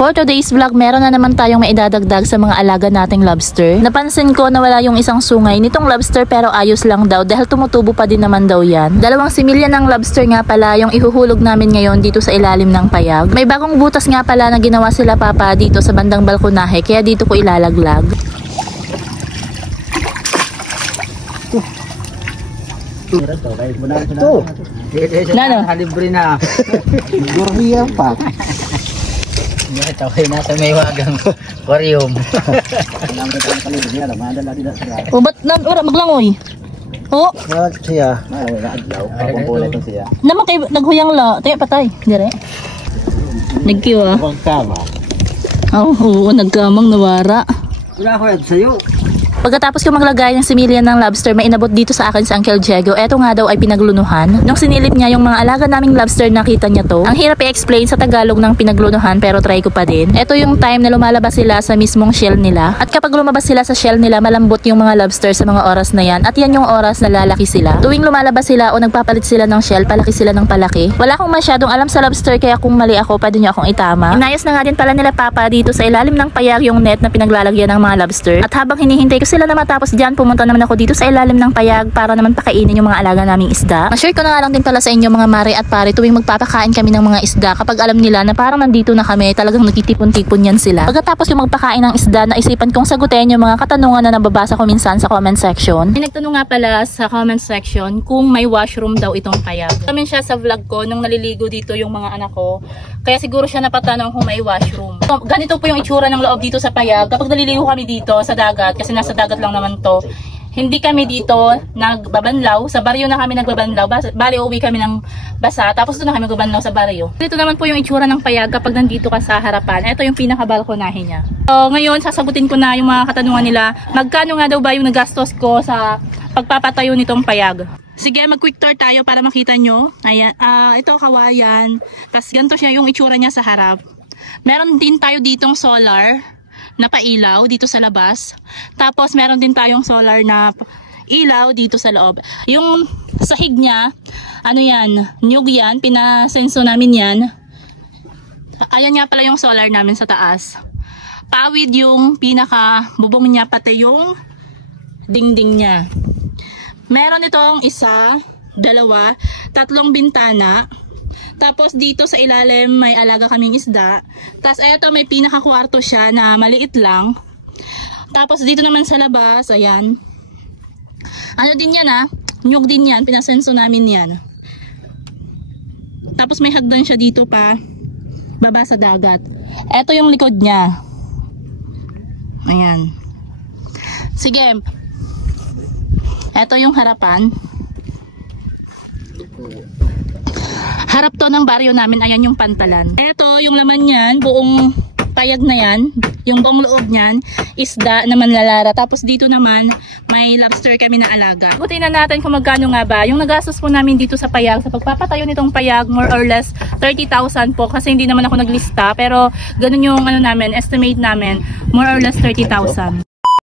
For today's vlog, meron na naman tayong maidadagdag sa mga alaga nating lobster. Napansin ko na wala yung isang sungay nitong lobster pero ayos lang daw dahil tumutubo pa din naman daw yan. Dalawang similya ng lobster nga pala yung ihuhulog namin ngayon dito sa ilalim ng payag. May bagong butas nga pala na ginawa sila papa dito sa bandang balkonahe kaya dito ko ilalaglag. Nano? Halibre na. Gurbiyan pa. Ito ay nasa may wagang aquarium. O ba't maglangoy? O? Siya. Pakumpulit siya. Naman kayo naghuyang la. Tayo patay. Dire. Nagkiwa. Huwag kama. Oo, nagkamang nawara. Wala ko yan sa'yo. Pagkatapos ko maglagay ng similya ng lobster, may inabot dito sa akin si Uncle Diego. Eto nga daw ay pinaglunuhan. Nung sinilip niya yung mga alaga naming lobster, nakita niya to. Ang hirap i-explain sa Tagalog ng pinaglunuhan pero try ko pa din. Eto yung time na lumalabas sila sa mismong shell nila. At kapag lumabas sila sa shell nila, malambot yung mga lobster sa mga oras na yan. At yan yung oras na lalaki sila. Tuwing lumalabas sila o nagpapalit sila ng shell, palaki sila ng palaki. Wala akong masyadong alam sa lobster kaya kung mali ako, pwede niyo akong itama. Inayos na nga din pala nila papa dito sa ilalim ng payag yung net na pinaglalagyan ng mga lobster. At habang hinihintay ko sila na matapos dyan, pumunta naman ako dito sa ilalim ng payag para naman pakainin yung mga alaga naming isda. Ma-share ko na nga lang din pala sa inyo mga mare at pare, tuwing magpapakain kami ng mga isda, kapag alam nila na parang nandito na kami, talagang nagtitipon-tipon yan sila. Pagkatapos yung magpakain ng isda, naisipan kong sagutin yung mga katanungan na nababasa ko minsan sa comment section. May nagtanong nga pala sa comment section kung may washroom daw itong payag. Kamin siya sa vlog ko nung naliligo dito yung mga anak ko, kaya siguro siya napatanong kung may washroom. So, ganito po yung itsura ng loob dito sa payag. Kapag naliligo kami dito sa dagat, kasi nasa dagat lang naman to, hindi kami dito nagbabanlaw. Sa baryo na kami nagbabanlaw. Bali, uwi kami ng basa. Tapos doon na kami nagbabanlaw sa baryo. Dito naman po yung itsura ng payag kapag nandito ka sa harapan. Ito yung pinaka-balkonahe niya. So, ngayon, sasagutin ko na yung mga katanungan nila. Magkano nga daw ba yung nagastos ko sa pagpapatayo nitong payag? Sige, mag-quick tour tayo para makita nyo. Ayan, ito kawayan. Tapos ganito siya yung itsura niya sa harap. Meron din tayo ditong solar na pailaw dito sa labas. Tapos meron din tayong solar na ilaw dito sa loob. Yung sahig niya, ano yan, nyug yan, pinasenso namin yan. Ayan nga pala yung solar namin sa taas. Pawid yung pinaka bubong niya, pati yung dingding niya. Meron itong isa, dalawa, tatlong bintana. Tapos dito sa ilalim may alaga kaming isda. Tapos eto may pinaka-kwarto siya na maliit lang. Tapos dito naman sa labas, ayan. Ano din yan nyug din yan, pinasenso namin yan. Tapos may hagdan siya dito pa, baba sa dagat. Eto yung likod niya. Ayan. Sige. Eto yung harapan. Harap to ng baryo namin, ayan yung pantalan. Ito, yung laman niyan, buong payag na yan, yung buong loob niyan, isda na manlalara. Tapos dito naman, may lobster kami na alaga. Butin na natin kung magkano nga ba. Yung nagastos po namin dito sa payag, sa pagpapatayo nitong payag, more or less 30,000 po. Kasi hindi naman ako naglista, pero ganun yung estimate namin, more or less 30,000.